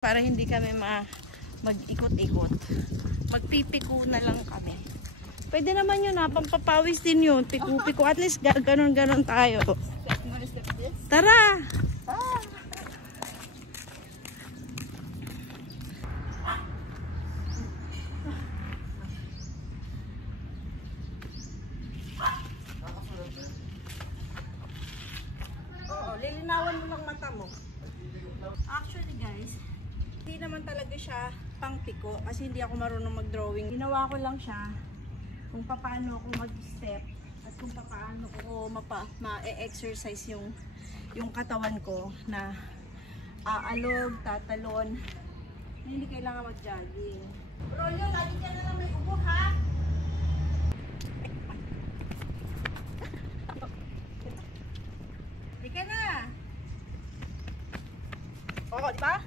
Para hindi kami mag-ikot-ikot. Magpipiko na lang kami. Pwede naman yun, pampapawis din yun. Piku-piku. At least ganon-ganon tayo. Tara! Oo, lilinawan mo lang mata mo. Actually guys, hindi naman talaga siya pang piko kasi hindi ako marunong mag-drawing. Ginawa ko lang siya kung paano ako mag-step at kung paano ko ma-exercise yung katawan ko na aalog, tatalon. Hindi kailangan mag-jogging. Bro, yun, lagi ka na lang may ubo ha? Hindi ka na. Oo, di ba?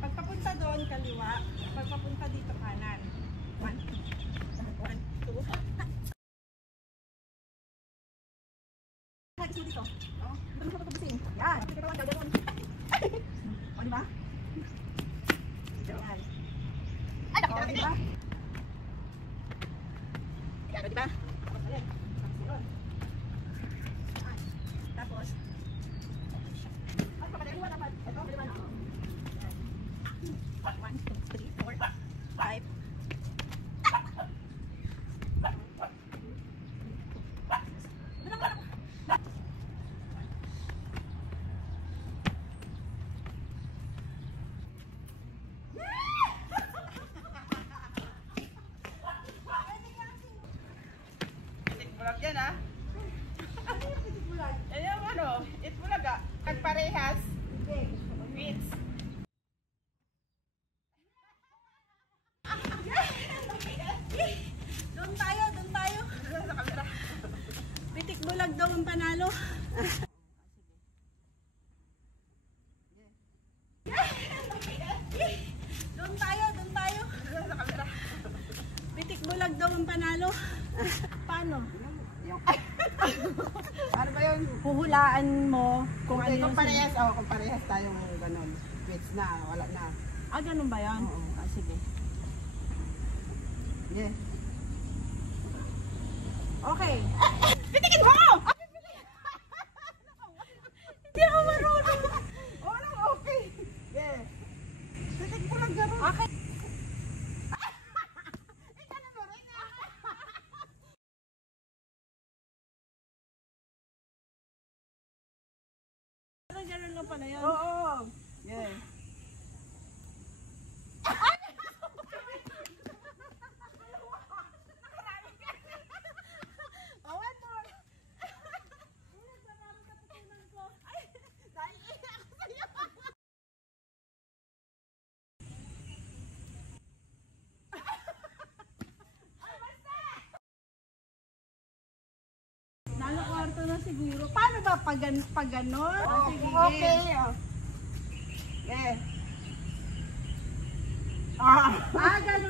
Pagpapunta doon, kaliwa. Pagpapunta dito, kanan. 1, 2. Ay, dito. Oo, ito mo siya patapusin. Yan. Ito ka lang, gagawin. O, di ba? Yan. O, di ba? Yan, di ba? Tapos, ay, papadaluan dapat. Ito, di ba na? 1, 2, 3, 4, 5. Bulag yan ah. Ayan mo no, itbulag ah. Kagparehas. Wits. Doon tayo, doon tayo. Sa kamera. Pitik bulag daw ang panalo. Doon tayo, doon tayo. Sa kamera. Pitik bulag daw ang panalo. Paano? Ano ba yun? Huhulaan mo kung ano yung... Kung parehas, kung parehas tayong gano'n. Wits na, wala na. Ah, ganun ba yan? Oo. Ah, sige. Yeah. Okay. Pitikin mo! Hindi ako marunong. Okay. Yeah. Pitik mo lang gano'n. Okay. Ganun lang pala yan. Oo. Yeah. Nalo kwarto na siguro. Paano ba pag ganon? Oh, sige. okay. Yeah. Ah, ganun.